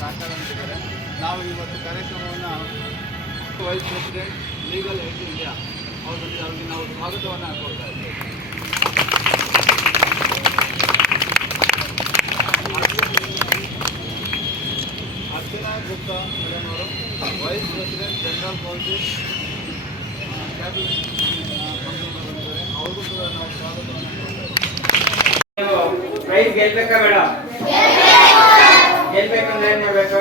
ಸಹಕಾರ ನೀಡಿದ್ದಾರೆ ನಾವು ಇವತ್ತು ಕಾರ್ಯಕ್ರಮವನ್ನು vice president legal aid India ಅವರಲ್ಲಿ ಅವರಿಗೆ ನಾವು ಸ್ವಾಗತವನ್ನು ಕೊಡ್ತಾ ಇದ್ದೇವೆ. ಅರ್ಚನಾ ಗುಪ್ತಾ ಮೇಡಮ್ ಅವರು vice president general council cabinet ಅವ್ರಿಗೂ ಕೂಡ ನಾವು ಸ್ವಾಗತವನ್ನು ಕೊಡ್ತಾ ಇದ್ದೇವೆ. ಪ್ರೈಸ್ ಗೆಲ್ಬೇಕಾ ಬೇಡ? ಗೆಲ್ಬೇಕಂದ್ರೆ ಏನ್ ಮಾಡ್ಬೇಕು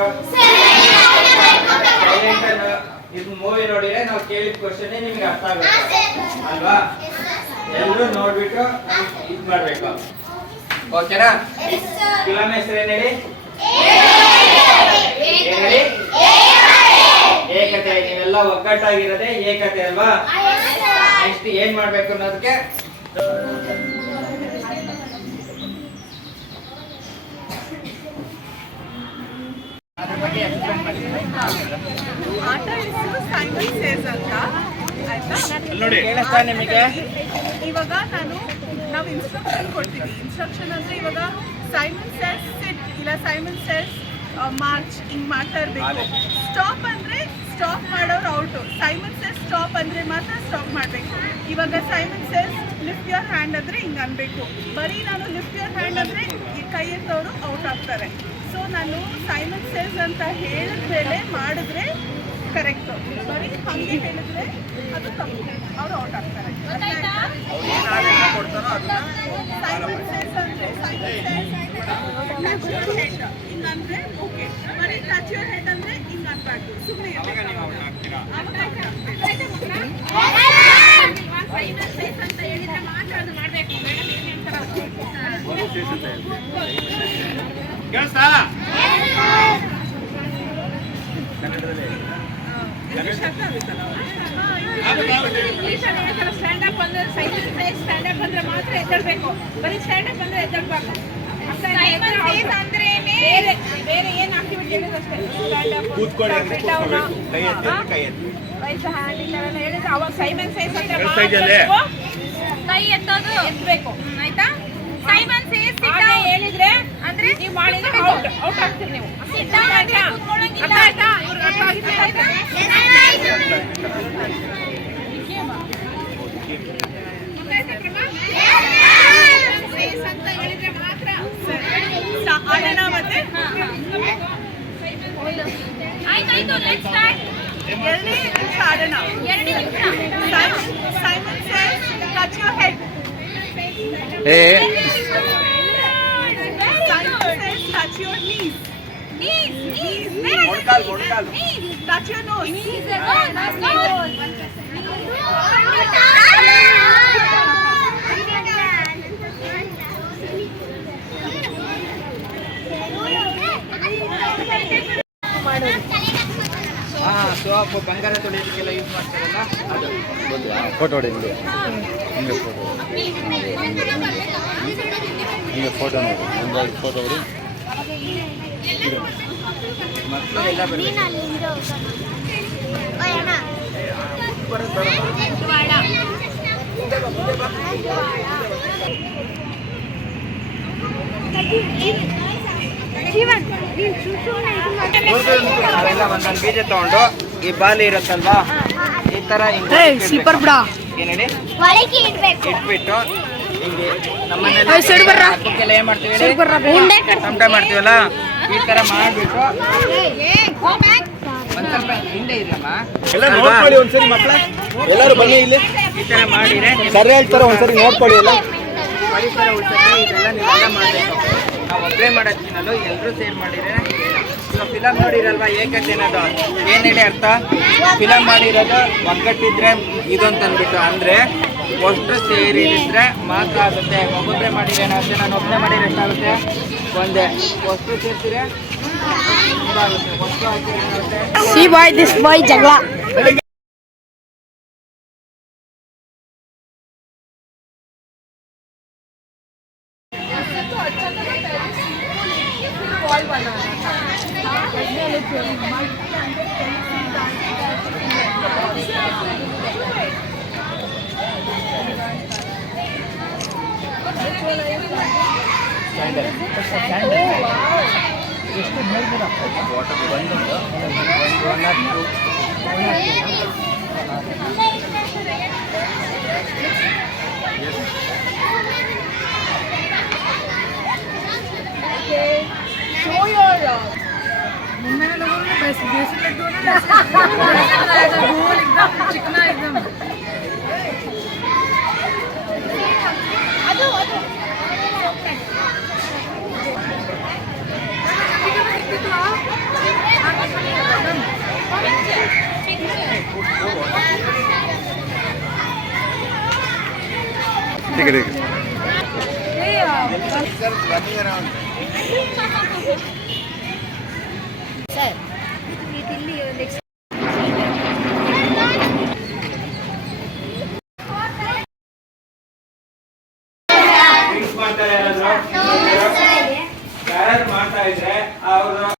ಸೈಲೆಂಟ್ ಇದು ಮೂವಿ ನೋಡಿದ್ರೆ ನಾವು ಕೇಳಿದ ಕ್ವಶನ್ ನಿಮ್ಗೆ ಅರ್ಥ ಆಗುತ್ತೆ. ಅಲ್ವಾ? ಎಲ್ಲರೂ ನೋಡ್ಬಿಟ್ಟು ಇದ್ ಮಾಡ್ಬೇಕು. ಓಕೆನಾ? ಫಿಲಂ ಹೆಸರು ಏನ್ ಹೇಳಿ? ಏಕತೆ. ನೀವೆಲ್ಲ ಒಗ್ಗಟ್ಟಾಗಿರೋದೇ ಏಕತೆ ಅಲ್ವಾ? ನೆಕ್ಸ್ಟ್ ಏನ್ ಮಾಡ್ಬೇಕು ಅನ್ನೋದಕ್ಕೆ ಅದ್ರ ಬಗ್ಗೆ ಎಕ್ಸ್ಪ್ಲೇನ್ ಮಾಡಿ ಆಟ ಹೆಸರು ಸೈಮನ್ ಸೇಸ್ ಅಂತ ಆಯ್ತಾ? ನಿಮಗೆ? ಇವಾಗ ನಾನು ನಾವು ಇನ್ಸ್ಟ್ರಕ್ಷನ್ ಕೊಡ್ತೀವಿ. ಇನ್ಸ್ಟ್ರಕ್ಷನ್ ಅಂದ್ರೆ ಇವಾಗ ಸೈಮನ್ ಸೆಸ್ ಸಿಟ್ ಇಲ್ಲ ಸೈಮನ್ ಸೆಸ್ ಮಾರ್ಚ್ ಹಿಂಗ್ ಮಾಡ್ತಾ ಇರ್ಬೇಕು. ಸ್ಟಾಪ್ ಅಂದ್ರೆ ಸ್ಟಾಪ್ ಮಾಡೋರು ಔಟು ಸೈಮನ್ ಸೆಸ್ ಸ್ಟಾಪ್ ಅಂದ್ರೆ ಮಾತ್ರ ಸ್ಟಾಪ್ ಮಾಡಬೇಕು. ಇವಾಗ Simon says lift your hand ಅಂದ್ರೆ ಹಿಂಗ್ ಅನ್ಬೇಕು. ಬರೀ ನಾನು ಲಿಫ್ಟ್ ಯೋರ್ ಹ್ಯಾಂಡ್ ಅಂದ್ರೆ ಈ ಕೈ ಎತ್ತವರು ಔಟ್ ಆಗ್ತಾರೆ. ಸೊ ನಾನು ಸೈಮನ್ ಸೇಸ್ ಅಂತ ಹೇಳಿದ್ಮೇಲೆ ಮಾಡಿದ್ರೆ ಕರೆಕ್ಟ್ ಬರೀ ಹಂಗೆ ಹೇಳಿದ್ರೆ ಅದು ತಪ್ಪು. ಅವ್ರು ಔಟ್ ಆಗ್ತಾರೆ. ಸೈಮನ್ ಸೇಸ್ ಅಂದ್ರೆ ಸೇಸ್ ಹೆಡ್ ಹಿಂಗಂದ್ರೆ ಓಕೆ ಬರೀ ಟಚ್ ಯುವರ್ ಹೆಡ್ ಅಂದ್ರೆ ಹಿಂಗ್ ಅನ್ಬಾರ್ದು ಸುಮ್ಮನೆ ಅಂತ ಹೇಳಿದ್ರೆ ಸೇಸ್ ಅದು ಮಾಡ್ಬೇಕು ಮೇಡಮ್ ಇಂಗ್ಲೀಷಲ್ಲಿ ಹೇಳ್ತಾರೆ ಸ್ಟ್ಯಾಂಡ್ ಅಪ್ ಅಂದ್ರೆ ಸೈಕಲ್ ಸೈಜ್ ಸ್ಟ್ಯಾಂಡ್ ಅಪ್ ಅಂದ್ರೆ ಮಾತ್ರ ಎದ್ದೇಳ್ಬೇಕು. ಬರೀ ಸ್ಟ್ಯಾಂಡ್ ಅಪ್ ಅಂದ್ರೆ ಎದ್ದೇಳ್ಬಾರ್ದು. ಅಂದ್ರೆ ಬೇರೆ ಬೇರೆ ಏನ್ ಆಕ್ಟಿವಿಟಿ ಹೇಳಿದ್ರು ಅಷ್ಟೇ. ಸ್ಟ್ಯಾಂಡ್ ಅಪ್ ಕೈ ಎತ್ತಿ ರೈಸ್ ಹ್ಯಾಂಡ್ ಹೇಳಿದ್ರೆ. ಅವಾಗ ಸೈಮನ್ ಸೈನ್ಸ್ ಅಂದ್ರೆ ಕೈ ಎತ್ತೋದು. ಎತ್ತಬೇಕು ಆಯ್ತಾ? ಸೈಮನ್ ಸೇಸ್ ಹಾಗೆ ಹೇಳಿದ್ರೆ ಅಂದ್ರೆ ನೀವು ಮಾಡಿದ್ರೆ ಔಟ್ ಔಟ್ ಆಗ್ತೀರಿ ನೀವು. ಅರ್ಥ ಆಯ್ತಾ? ಇವ್ರಿಗೆ ಅರ್ಥ ಆಗಿದ್ರೆ ಆಯ್ತಾ? ಅಂತ ಹೇಳಿದ್ರೆ ಮಾತ್ರ ಆಡೋಣ ಮತ್ತೆ? ಆಯ್ತಾಯ್ತು ಲೆಟ್ ಸ್ಟಾರ್ಟ್ ಎರಡೇ ನಿಮಿಷ ಆಡೋಣ. ಎರಡು ನಿಮಿಷ. Simon says touch your head Simon says touch your knees ಹಾ ಸೋಪು ಬಂಗಾರ ತೊಳೆಯೋದಕ್ಕೆಲ್ಲ ಯೂಸ್ ಮಾಡ್ತಾರಲ್ಲ ಅದು ಫೋಟೋ ಹೊಡೆದು ಹಿಂಗೆ ಫೋಟೋ ಹಿಂಗೆ ಫೋಟೋ ನೋಡಿ. ಫೋಟೋ ನಾವೆಲ್ಲ ಒಂದೊಂದು ಬೀಜ ತಗೊಂಡು ಈ ಬಾಲಿ ಇರುತ್ತಲ್ವಾ ಈ ತರ ಸ್ಲಿಪ್ಪರ್ ಬಿಡ ಏನ್ ಹೇಳಿ? ಒಳಗೆ ಇಡ್ಬೇಕು ಇಟ್ಬಿಟ್ಟು ಹಿಂಗೆ ನಮ್ಮನೆಲ್ಲ ಏನ್ ಮಾಡ್ತೀವಿ ಮಾಡ್ತೀವಲ್ಲ? ಈ ತರ ಮಾಡ್ಬಿಟ್ಟು ಒಂದ್ ಸ್ವಲ್ಪ ಹಿಂದೆ ಇರಮ್ಮ ಎಲ್ಲ ನೋಡ್ಕೊಳ್ಳಿ ಒಂದ್ಸರಿ ಮಕ್ಕಳ. ಎಲ್ಲರೂ ಬನ್ನಿ ಇಲ್ಲಿ. ಈ ತರ ಮಾಡಿದ್ರೆ ಸರಿ ಹೇಳ್ತಾರೆ ಒಂದ್ಸರಿ ನೋಡ್ಕೊಳ್ಳಿ ಎಲ್ಲ. ಪರಿಸರ ಉಳಿಸಕ್ಕೆ ಇದೆಲ್ಲ ನೀವೆಲ್ಲ ಮಾಡಬೇಕು. ನಾವು ಒಬ್ಬರೇ ಮಾಡೋದು ತಿನ್ನೋದು ಎಲ್ಲರೂ ಸೇರ್ ಮಾಡಿದ್ರೆ ಇವಾಗ ಫಿಲಮ್ ನೋಡಿರಲ್ವಾ ಏಕತೆ ಅನ್ನೋದು. ಏನ್ ಅರ್ಥ? ಫಿಲಮ್ ಮಾಡಿರೋದು ಒಗ್ಗಟ್ಟಿದ್ರೆ ಇದು ಅಂತ ಅಂದ್ಬಿಟ್ಟು. ಅಂದ್ರೆ ಒಷ್ಟು ಸೇರಿದ್ರೆ ಮಾತ್ರ ಆಗುತ್ತೆ. ಒಬ್ಬೊಬ್ಬರೇ ಮಾಡಿದ್ರೆ ಏನಾಗುತ್ತೆ ನಾನು ಒಬ್ಬನೇ ಮಾಡಿದ್ರೆ ಎಷ್ಟಾಗುತ್ತೆ ಒಂದೇ. ಒಷ್ಟು ಸೇರ್ತೀರಿ ಸಿ ಬಾಯ್ ದಿಸ್ ಬಾಯ್ ಜಗಳ Thank you. ಸ್ಯಾಂಡಲ್ ಸ್ಯಾಂಡಲ್ ಎಷ್ಟು ಮೂರು ದಿನ ವಾಟರ್ ಬಂದು ಒನ್ ಆರ್ ಟು मुंबई में लोगों ने बेसन लड्डू चिकना एकदम ठीक है ठीक है ಡ್ರಿಂಕ್ಸ್ ಮಾಡ್ತಾರೆ ಯಾರಾದ್ರು ಯಾರಾದ್ರು ಮಾಡ್ತಾ ಇದ್ರೆ ಅವರು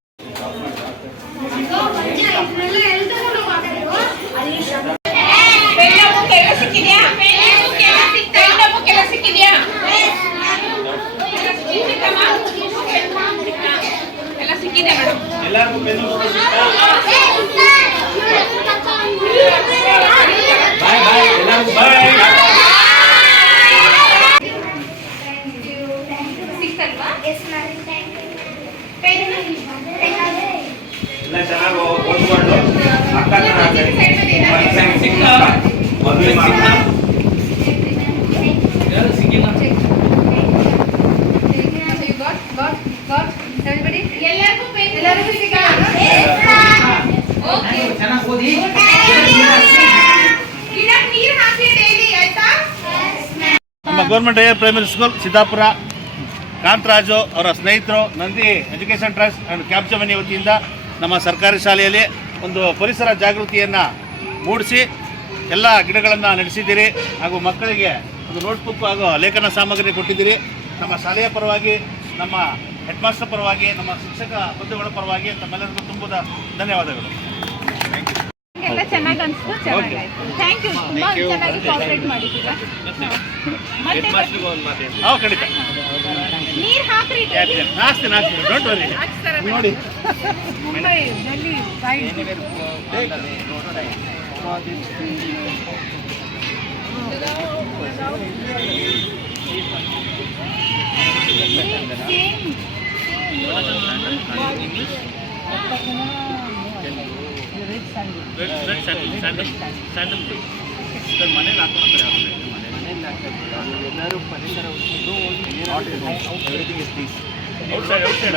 ಹಾಕಿ ನಮ್ಮ government higher primary school Siddapura Kantharaju ಅವರ ಸ್ನೇಹಿತರು, ನಂದಿ ಎಜುಕೇಷನ್ ಟ್ರಸ್ಟ್ ಆ್ಯಂಡ್ ಮನೆ ವತಿಯಿಂದ ನಮ್ಮ ಸರ್ಕಾರಿ ಶಾಲೆಯಲ್ಲಿ ಒಂದು ಪರಿಸರ ಜಾಗೃತಿಯನ್ನು ಮೂಡಿಸಿ ಎಲ್ಲ ಗಿಡಗಳನ್ನು ನಡೆಸಿದ್ದೀರಿ ಹಾಗೂ ಮಕ್ಕಳಿಗೆ ಒಂದು ನೋಟ್ಬುಕ್ ಹಾಗೂ ಲೇಖನ ಸಾಮಗ್ರಿ ಕೊಟ್ಟಿದ್ದೀರಿ. ನಮ್ಮ ಶಾಲೆಯ ಪರವಾಗಿ, ನಮ್ಮ ಹೆಡ್ ಮಾಸ್ಟರ್ ಪರವಾಗಿ, ನಮ್ಮ ಶಿಕ್ಷಕ ಬಂಧುಗಳ ಪರವಾಗಿ ತಮ್ಮೆಲ್ಲರಿಗೂ ತುಂಬದ ಧನ್ಯವಾದಗಳು. ಚೆನ್ನಾಗಿ ಅನ್ಸ್ತು ಚೆನ್ನಾಗಾಯ್ತು. ಥ್ಯಾಂಕ್ ಯು ತುಂಬಾ ಚೆನ್ನಾಗಿ ಕಾಪರೇಟ್ ಮಾಡಿದ್ದೀರಾ? ಖಂಡಿತ. ನೀರ್ ಹಾಕ್ರಿ. Daily. ನಾಸ್ತಿ ನಾಸ್ತಿ. ಡೋಂಟ್ ವರಿ ನೋಡಿ. ಮುಂಬೈ ಡೆಲ್ಲಿ ಮನೇಲಿ ಹಾಕೊಂಡು ಎಲ್ಲರೂ ಪರಿಸರ outside outside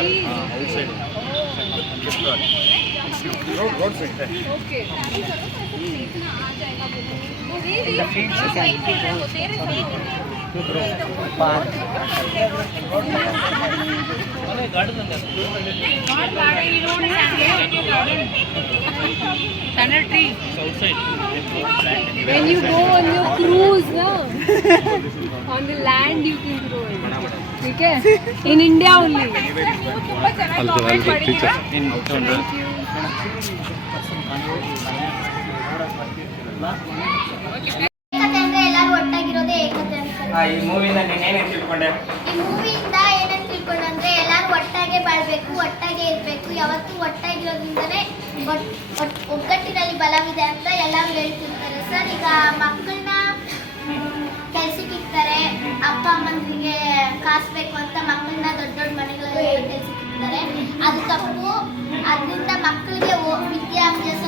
outside When you go on your cruise, na, on the land you can grow it. ठीक है in India only thank you ಈ ಮೂವಿಯಿಂದ ನೀನೇನೇನು ತಿಳ್ಕೊಂಡೆ? ಈ ಮೂವಿಯಿಂದ ಏನಂತ ತಿಳ್ಕೊಂಡು ಅಂದ್ರೆ ಎಲ್ಲರೂ ಒಟ್ಟಾಗೆ ಬಾಳ್ಬೇಕು, ಒಟ್ಟಾಗೆ ಇರಬೇಕು. ಯಾವತ್ತೂ ಒಟ್ಟಾಗಿರೋದ್ರಿಂದಲೇ ಒಟ್- ಒಟ್- ಒಗ್ಗಟ್ಟಿನಲ್ಲಿ ಬಲವಿದೆ ಅಂತ ಎಲ್ಲರೂ ಹೇಳ್ತಿರ್ತಾರೆ. ಸರ್, ಈಗ ಮಕ್ಕಳನ್ನ ಕೆಲ್ಸಕ್ಕೆ ಇರ್ತಾರೆ ಅಪ್ಪ ಅಮ್ಮನಿಗೆ ಕಾಸು ಬೇಕು ಅಂತ ಮಕ್ಕಳನ್ನ ದೊಡ್ಡ ದೊಡ್ಡ ಮನೆಗಳಲ್ಲಿ ಕೆಲ್ಸಕ್ಕೆ ಅದು ತಪ್ಪು. ಅದರಿಂದ ಮಕ್ಕಳಿಗೆ ವಿದ್ಯಾಭ್ಯಾಸ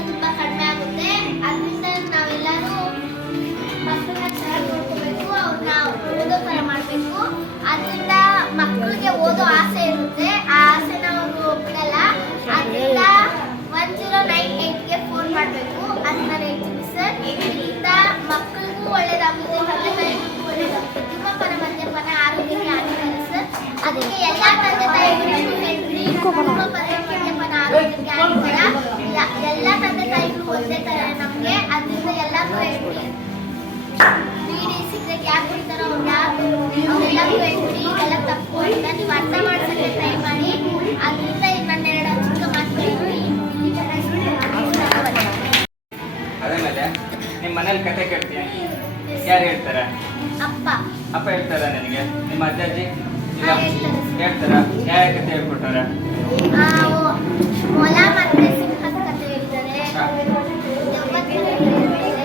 ಮಕ್ಕಳಿಗೆ ಓದೋ ಆಸೆ ಇರುತ್ತೆ, ಆ ಆಸೆನ ಅವರು ಬಿಡಲ್ಲ ಅದರಿಂದ ಒನ್ ಜೀರೋ ನೈನ್ ಏಯ್ಟ್ಗೆ ಫೋನ್ ಮಾಡಬೇಕು. ಅಂತ ನಾನು ಹೇಳ್ತೀನಿ ಸರ್ ಇದರಿಂದ ಮಕ್ಕಳಿಗೂ ಒಳ್ಳೇದಾಗುತ್ತೆ ತಂದೆ ತಾಯಿಗೂ ಒಳ್ಳೇದಾಗುತ್ತೆ ಧೂಮಪಾನ ಮದ್ಯಪಾನ ಆರೋಗ್ಯಕ್ಕೆ ಆಗಿದ್ದಾರೆ ಸರ್ ಅದಕ್ಕೆ ಎಲ್ಲ ತಂದೆ ತಾಯಿಗಳಿಗೂ ಹೇಳ್ತೀನಿ ಧೂಮಪಾನ ಮದ್ಯಪಾನ ಆರೋಗ್ಯಕ್ಕೆ ಹಾನಿಕರ. ಸಿಗರೇಟ್ ಯಾಕೆ ಕುಡಿತಾರೋ ಅವ್ರು ಯಾರು ಅವರೆಲ್ಲರಿಗೂ ಹೇಳ್ಬಿಡಿ ಇದೆಲ್ಲ ತಪ್ಪು ಅಂತ ನೀವು ಅರ್ಥ ಮಾಡ್ಸಕ್ಕೆ ಟ್ರೈ ಮಾಡಿ. ಅದರಿಂದ ನನ್ನ ಎರಡು ಚಿಕ್ಕ ಮಾತುಗಳು ನಿಮ್ಮ ಮನೇಲಿ ಕತೆ ಕೇಳ್ತೀನಿ. ಯಾರು ಹೇಳ್ತಾರ? ಅಪ್ಪ. ಅಪ್ಪ ಹೇಳ್ತಾರ ನನಗೆ? ನಿಮ್ಮ ಅಜ್ಜಾಜಿ? ಹೇಳ್ತಾರೆ. ಯಾವ ಕತೆ ಹೇಳ್ಕೊಟ್ಟಾರ? ಮತ್ತೆ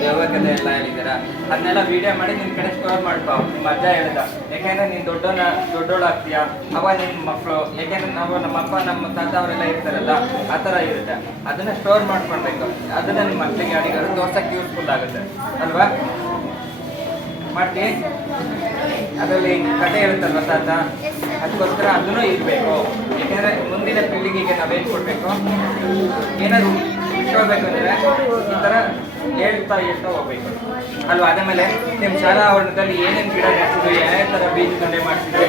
ಹೇಳ್ತಾರೆ. ದೆವ್ವ ಎಲ್ಲ ಹೇಳಿದಾರ ಅದನ್ನೆಲ್ಲ ವಿಡಿಯೋ ಮಾಡಿ ನಿನ್ ಕಡೆ ಸ್ಟೋರ್ ಮಾಡ್ಕೋ ನಿಮ್ಮ ಅಜ್ಜ ಹೇಳ್ದ ಯಾಕೆಂದ್ರೆ ನೀನ್ ದೊಡ್ಡೋನ ದೊಡ್ಡೋಳಾಗ್ತೀಯ ಅವ ನಿನ್ ಮಕ್ಕಳು ಯಾಕೆಂದ್ರೆ ನಾವು ನಮ್ಮ ಅಪ್ಪ, ನಮ್ಮ ತಾತ ಅವರೆಲ್ಲ ಇರ್ತಾರಲ್ಲ, ಆ ಥರ ಇರುತ್ತೆ. ಅದನ್ನ ಸ್ಟೋರ್ ಮಾಡ್ಕೊಳ್ಬೇಕು. ಅದನ್ನ ನಿಮ್ಮ ಮಕ್ಕಳಿಗೆ ಯಾರಿಗಾದ್ರು ತೋರ್ಸಕ್ಕೆ ಯೂಸ್ಫುಲ್ ಆಗುತ್ತೆ. ಅಲ್ವಾ? ಮಾಡ್ತಿ? ಅದರಲ್ಲಿ ಕತೆ ಇರುತ್ತಲ್ವ ತಾತ? ಅದಕ್ಕೋಸ್ಕರ ಅದನ್ನು ಇರಬೇಕು ಯಾಕೆಂದ್ರೆ ಮುಂದಿನ ಪೀಳಿಗೆಗೆ ನಾವೇನ್ ಕೊಡ್ಬೇಕು? ಏನಾದ್ರು ಇಟ್ಕೊಳ್ಬೇಕು ಅಂದ್ರೆ ಈ ತರ ಹೇಳ್ತಾ ಹೇಳ್ತಾ ಹೋಗ್ಬೇಕು. ಅಲ್ವಾ? ಅದಾದ್ಮೇಲೆ ನಿಮ್ ಶಾಲಾ ಆವರಣದಲ್ಲಿ ಏನೇನ್ ಗಿಡ ನೆಡ್ತಿದ್ರು ಯಾವ ತರ ಬೀಜ ಕಂಡೆ ಮಾಡ್ತಿದ್ರು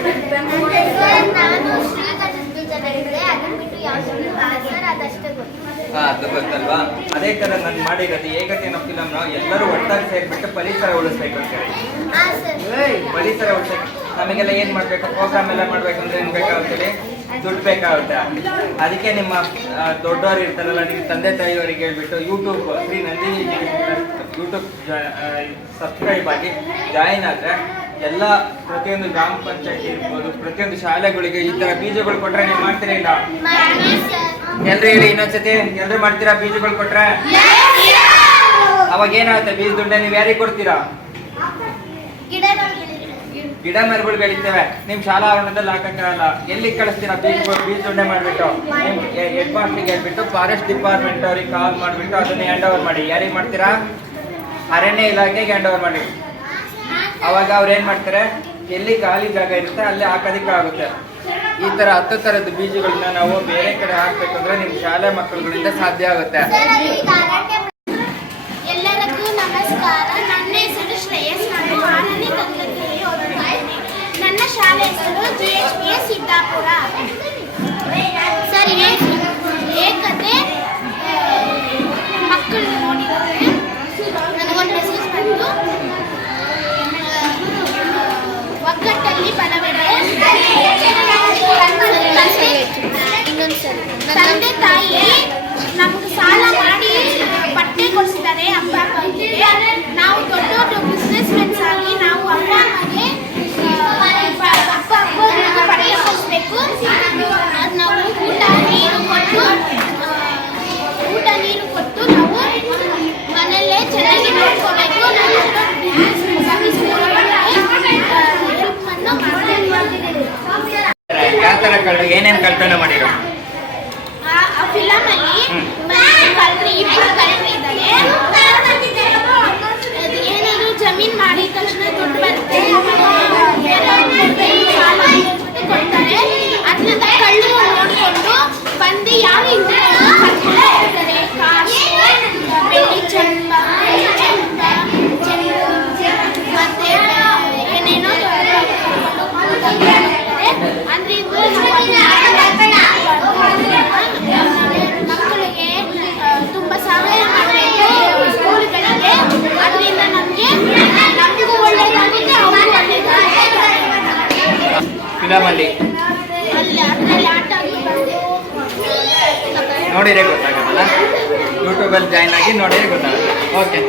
ಹಾ ಅದು ಗೊತ್ತಲ್ವಾ? ಅದೇ ತರ ನಾನು ಮಾಡಿರೋದು ಏಕತೆ ಅನ್ನೋ ಫಿಲಮ್ ಎಲ್ಲರೂ ಒಟ್ಟಾಗಿ ಸೇರ್ಬಿಟ್ಟು ಪರಿಸರ ಉಳಿಸ್ಬೇಕು ಅಂತ ಹೇಳಿ. ಪರಿಸರ ಉಳಿಸ್ಬೇಕು. ನಮಗೆಲ್ಲ ಏನ್ ಮಾಡ್ಬೇಕು? ಪ್ರೋಗ್ರಾಮ್ ಎಲ್ಲ ಮಾಡ್ಬೇಕು ಅಂದ್ರೆ ಏನ್ ಬೇಕಾಗುತ್ತೆ ದುಡ್ಡು ಬೇಕಾಗುತ್ತೆ. ಅದಕ್ಕೆ ನಿಮ್ಮ ದೊಡ್ಡವರು ಇರ್ತಾರಲ್ಲ ನಿಮ್ಮ ತಂದೆ ತಾಯಿಯವರಿಗೆ ಹೇಳ್ಬಿಟ್ಟು YouTube Shri Nandini YouTube subscribe ಆಗಿ ಜಾಯಿನ್ ಆದರೆ ಎಲ್ಲ ಪ್ರತಿಯೊಂದು ಗ್ರಾಮ ಪಂಚಾಯತಿ ಇರ್ಬೋದು ಪ್ರತಿಯೊಂದು ಶಾಲೆಗಳಿಗೆ ಈ ಥರ ಬೀಜಗಳು ಕೊಟ್ಟರೆ ನೀವು ಮಾಡ್ತೀರಾ ಇಲ್ಲ? ಎಲ್ಲರೂ ಹೇಳಿ ಇನ್ನೊಂದ್ಸತಿ ಎಲ್ರು ಮಾಡ್ತೀರಾ ಬೀಜಗಳು ಕೊಟ್ರೆ? ಅವಾಗ ಏನಾಗುತ್ತೆ? ಬೀಜ ದುಡ್ಡ ನೀವು ಯಾರಿಗೆ ಕೊಡ್ತೀರಾ. ಗಿಡ ಮರಗಳು ಬೆಳಿತೇವೆ. ನಿಮ್ ಶಾಲಾ ಆವರಣದಲ್ಲಿ ಹಾಕಕ್ಕಾಗಲ್ಲ. ಎಲ್ಲಿ ಕಳಿಸ್ತೀರಾ? ಬೀಜ ದುಡ್ಡೆ ಮಾಡ್ಬಿಟ್ಟು. ನಿಮ್ ಹೆಡ್ ಮಾಸ್ಟರ್ಗೆ ಹೇಳ್ಬಿಟ್ಟು ಫಾರೆಸ್ಟ್ ಡಿಪಾರ್ಟ್ಮೆಂಟ್ ಅವ್ರಿಗೆ ಕಾಲ್ ಮಾಡ್ಬಿಟ್ಟು ಅದನ್ನ ಹ್ಯಾಂಡ್ ಓವರ್ ಮಾಡಿ. ಯಾರಿಗೆ ಮಾಡ್ತೀರಾ? ಅರಣ್ಯ ಇಲಾಖೆಗೆ ಹ್ಯಾಂಡ್ ಓವರ್ ಮಾಡಿ. ಅವಾಗ ಅವ್ರು ಏನ್ ಮಾಡ್ತಾರೆ? ಎಲ್ಲಿ ಖಾಲಿ ಜಾಗ ಇರುತ್ತೆ ಅಲ್ಲಿ ಹಾಕೋದಿಕ್ಕಾಗುತ್ತೆ ಈ ತರ ಹತ್ತು ತರದ ಬೀಜಗಳನ್ನ ನಾವು ಬೇರೆ ಕಡೆ ಹಾಕ್ಬೇಕಂದ್ರೆ ನಿಮ್ ಶಾಲೆ ಮಕ್ಕಳುಗಳಿಂದ ಸಾಧ್ಯ ಆಗುತ್ತೆ. ಎಲ್ಲರಿಗೂ ನಮಸ್ಕಾರ ನನ್ನ ಹೆಸರು ಶ್ರೇಯಸ್ ನಾನು ಆರನೇ ತರಗತಿಯಲ್ಲಿ ಓದುತ್ತಾ ಇದ್ದೀನಿ ನನ್ನ ತಂದೆ ತಾಯಿ ನಮ್ಗೆ ಸಾಲ ಮಾಡಿ ಬಟ್ಟೆ ಕೊಡಿಸ್ತಾರೆ ಅಪ್ಪ ಅಮ್ಮನಿಗೆ ನಾವು ದೊಡ್ಡ ದೊಡ್ಡ ಬಿಸ್ನೆಸ್ ಮೆನ್ಸ್ ಆಗಿ ನಾವು ಅಪ್ಪ ಅಮ್ಮಗೆ ಆ, ಅಪ್ಪ ಅಮ್ಮನಿಗೆ ಬಟ್ಟೆ ಕೊಡಿಸ್ಬೇಕು ಅದ್ ನಾವು ಊಟ ನೀರು ಕೊಟ್ಟು ಆ, ಊಟ ನೀರು ಕೊಟ್ಟು ನಾವು ಮನೆಯಲ್ಲೇ ಚೆನ್ನಾಗಿ ನೋಡ್ಕೋಬೇಕು ನಾವು ಬಿಸ್ನೆಸ್ ಮೆನ್ಸ್ ಆಗಿ ಸ್ಕೂಲಲ್ಲಿ ಹೆಲ್ಪ್ ಅನ್ನು ಮಾಡ್ಬೇಕು ತರ ಕಳ್ಳ ಏನೇನ್ ಕಲ್ಪನೆ ಮಾಡಿರೋ? ಆ ಆ ಫಿಲಮ್ ಅಲ್ಲಿ ಕಲ್ರಿ ಇಬ್ರು ಕಲ್ರಿ ಇದ್ದಾರೆ ಅದು ಏನಾದ್ರು ಜಮೀನ್ ಮಾಡಿದ ತಕ್ಷಣ ದುಡ್ಡು ಬರುತ್ತೆ ಬೇರೆ ಸಾಲ ಅಂದ್ಬಿಟ್ಟು ಕೊಡ್ತಾರೆ ಅದನ್ನ ಕಳ್ಳು ನೋಡ್ಕೊಂಡು ಬಂದು ಯಾವ ಇರ್ತಾರೆ ಕಾಸು ಬೆಳ್ಳಿ ಚೆಂಬ ಚೆಂಬ ಚೆಂಡು ಮತ್ತೆ ಏನೇನೋ ಅದರಿಂದ ಮಕ್ಕಳಿಗೆ ಆ, ತುಂಬಾ ಸಹಾಯ ಮಾಡಬೇಕು ಸ್ಕೂಲ್ಗಳಿಗೆ ಅದರಿಂದ ನಮಗೆ ನಮಗೂ ಒಳ್ಳೇದಾಗುತ್ತೆ ಅವ್ರಿಗೂ ಒಳ್ಳೇದಾಗುತ್ತೆ ಫಿಲಮ್ ಅಲ್ಲಿ ಗೊತ್ತಾಗಲ್ಲ. ಯೂಟ್ಯೂಬಲ್ಲಿ ಜಾಯ್ನ್ ಆಗಿ ನೋಡಿರೇ ಗೊತ್ತಾಗುತ್ತೆ. ಓಕೆ